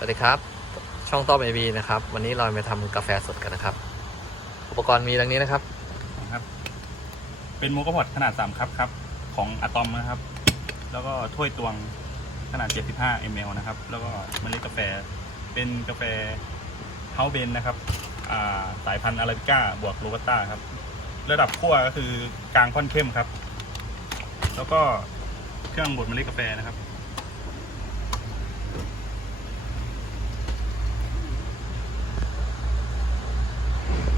สวัสดีครับ ช่องต้อมเอบีนะครับ วันนี้เรามาทำกาแฟสดกันนะครับ อุปกรณ์มีดังนี้นะครับครับ เป็นโมกาพอดขนาด3ครับครับ ของอะตอมนะครับ แล้วก็ถ้วยตวงขนาด 75 ml นะครับ แล้วก็เมล็ดกาแฟเป็นกาแฟเฮาเบนนะครับาสายพันธุ์อาราบิก้าบวกโรบัสต้าครับ ระดับคั่วก็คือกลางค่อนเข้มครับ แล้วก็เครื่องบดเมล็ดกาแฟนะครับ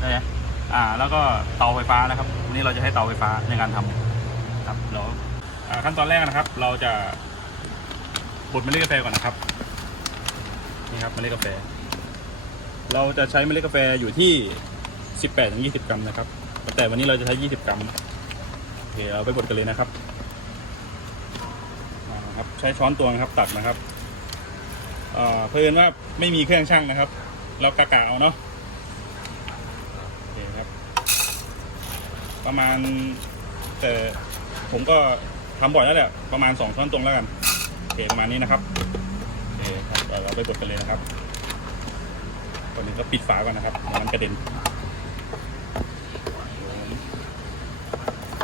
ได้ไหมอ่าแล้วก็เตาไฟฟ้านะครับวันนี้เราจะให้เตาไฟฟ้าในการทำครับแล้วอ่าขั้นตอนแรกนะครับ เราจะบดเมล็ดกาแฟก่อนนะครับนี่ครับเมล็ดกาแฟ เราจะใช้เมล็ดกาแฟอยู่ที่ 18ถึง20 กรัมนะครับ แต่วันนี้เราจะใช้ 20 กรัมโอเคเราไปบดกันเลยนะครับครับใช้ช้อนตวงครับตักนะครับเพิ่นว่าไม่มีเครื่องชั่งนะครับ เรากะกะเอาเนาะ โอเคครับ ประมาณ แต่ผมก็ทำบ่อยแล้วแหละประมาณสองช้อนตรงแล้วกันโอเคประมาณนี้นะครับโอเคครับเดี๋ยวเราไปบดกันเลยนะครับก่อนอื่นก็ปิดฝาก่อนนะครับเดี๋ยวมันกระเด็น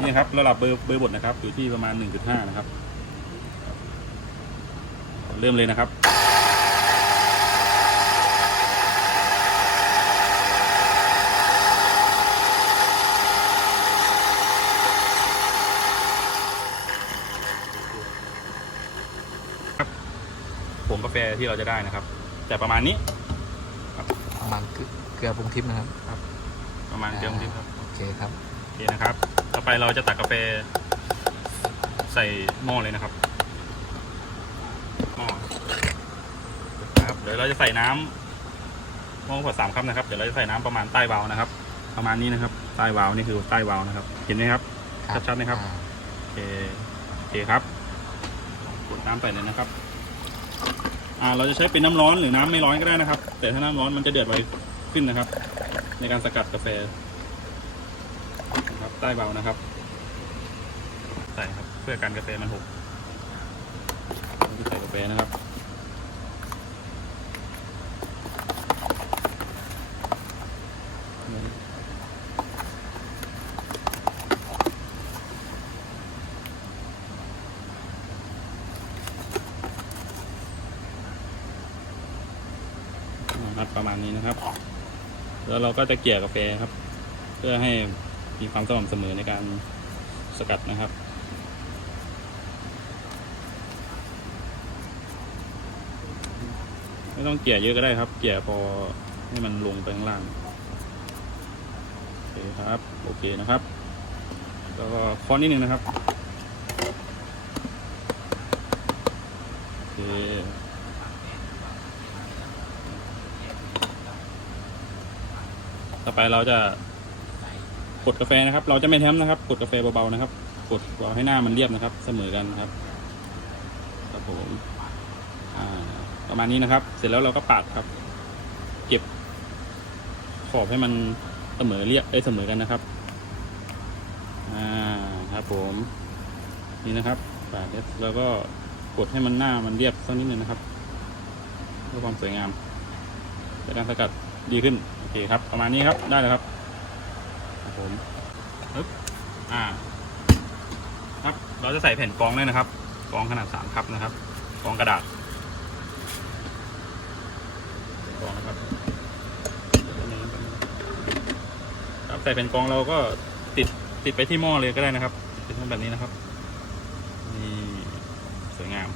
นี่ครับระดับเบอร์เบอร์บดนะครับอยู่ที่ประมาณ 1.5 นะครับ เริ่มเลยนะครับ งกาแฟที่เราจะได้นะครับ แต่ประมาณนี้ประมาณเกลือเกลือปรุงทิพย์นะครับประมาณเกลือนิดครับโอเคครับโอเคนะครับ ต่อไปเราจะตักกาแฟ ใส่หม้อเลยนะครับหม้อครับเดี๋ยวเราจะใส่น้ำหม้อขวดสามครับนะครับเดี๋ยวเราจะใส่น้ำประมาณใต้วาล์วนะครับ ประมาณนี้นะครับ ใต้วาล์วนี่คือใต้วาล์วนะครับ เห็นไหมครับชัดๆนะครับอ่าโอเคโอเคครับกดน้ำใส่เลยนะครับ อ่าเราจะใช้เป็นน้ำร้อนหรือน้ำไม่ร้อนก็ได้นะครับ แต่ถ้าน้ำร้อนมันจะเดือดไวขึ้นนะครับ ในการสกัดกาแฟนะครับใต้เบานะครับใส่ครับเพื่อการกาแฟมันหกใส่กาแฟนะครับ นะครับ ประมาณนี้นะครับ แล้วเราก็จะเกี่ยกาแฟครับ เพื่อให้มีความสม่ำเสมอในการสกัดนะครับไม่ต้องเกี่ยเยอะก็ได้ครับ เกี่ยพอให้มันลงไปข้างล่างโอเคครับ โอเคนะครับ แล้วก็คอนนิดนึงนะครับโอเค ต่อไปเราจะกดกาแฟนะครับ เราจะไม่แท้มนะครับ กดกาแฟเบาๆนะครับ กดเบาให้หน้ามันเรียบนะครับ เสมอกันนะครับครับผมอ่าประมาณนี้นะครับ เสร็จแล้วเราก็ปาดครับ เก็บขอบให้มันเสมอเรียบได้เสมอกันนะครับ อ่าครับผม นี่นะครับปาดแล้วก็กดให้มันหน้ามันเรียบสักนิดนึงนะครับเพื่อความสวยงามในการสกัด ดีขึ้น โอเคครับ ประมาณนี้ครับ ได้แล้วครับผมปึ๊บอ่า ครับ เราจะใส่แผ่นกองด้วยนะครับ กองขนาดสามครับนะครับ กองกระดาษ กองนะครับ ครับ ใส่แผ่นกองเราก็ติดติดไปที่หม้อเลยก็ได้นะครับ ติดแบบนี้นะครับ นี่สวยงาม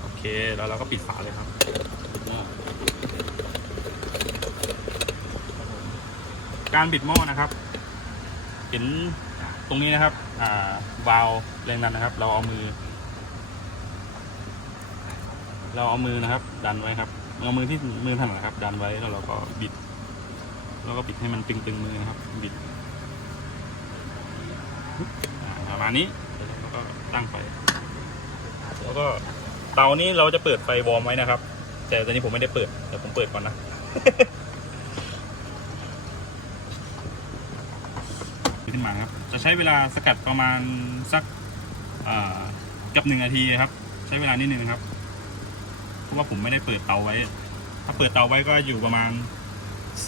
โอเค แล้วเราก็ปิดฝาเลยครับปิดหม้อ การบิดหม้อนะครับ เห็นตรงนี้นะครับ อ่าวาล์วแรงดันนะครับ เราเอามือ เราเอามือนะครับ ดันไว้ครับเอามือที่มือถนัดนะครับ ดันไว้แล้วเราก็บิด แล้วก็บิดให้มันตึงๆมือนะครับ บิดประมาณนี้แล้วก็ตั้งไฟแล้วก็เตานี้เราจะเปิดไฟวอร์มไว้นะครับ แต่ตอนนี้ผมไม่ได้เปิดเดี๋ยวผมเปิดก่อนนะ ขึ้นมาครับ จะใช้เวลาสกัดประมาณสักกับหนึ่งนาทีครับ ใช้เวลานิดนึงครับ เพราะว่าผมไม่ได้เปิดเตาไว้ ถ้าเปิดเตาไว้ก็อยู่ประมาณ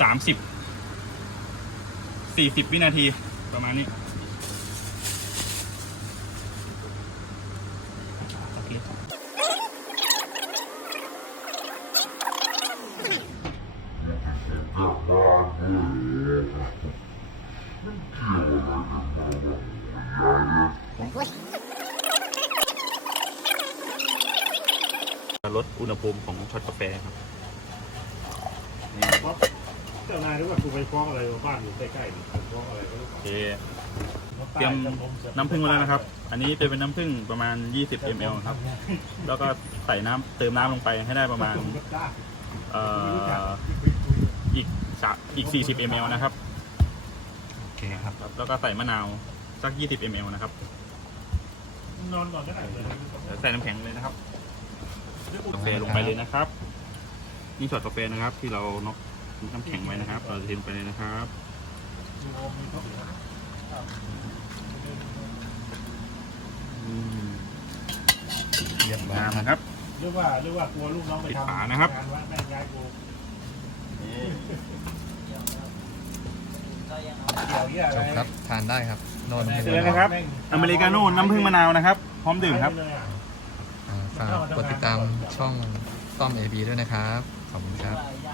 สามสิบสี่สิบวินาทีประมาณนี้โอเค ลดอุ ณหภูมิของช็อตกาแฟครับนี่เจ้านายรู้ว่ากูไปฟ้องอะไรมาบ้านอยู่ใกล้ๆนี่ไปฟ้องอะไรก็รู้โอเคเตรียมน้ำผึ้งมาแล้วนะครับ อันนี้จะเป็นน้ำผึ้งประมาณ 20 ml ครับ แล้วก็ใส่น้ำเติมน้ำลงไปให้ได้ประมาณเอ่ออีกสะอีก 40 ml นะครับ โอเคครับครับแล้วก็ใส่มะนาวสัก 20 ml นะครับ นอนก่อนก็ได้เลยเดี๋ยวใส่น้ำแข็งเลยนะครับ กาแฟลงไปเลยนะครับ นี่ช็อตกาแฟนะครับ ที่เรานอกน้ำแข็งไว้นะครับ เราจะเทลงไปเลยนะครับอืมเรียบงามนะครับ หรือว่าหรือว่ากลัวลูกน้องไปปิดทำฝานะครับ งานว่าแม่ย้ายกูเกี่ยวเยี่ยอะจไรบครับ ทานได้ครับโน่นให้เสร็ดูจแล้วนะครับ อเมริกาโน่น้ำผึ้งมะนาวนะครับ พร้อมดื่มครับอ่า ฝากกดติดตามช่องต้อมเอบีด้วยนะครับ ขอบคุณครับย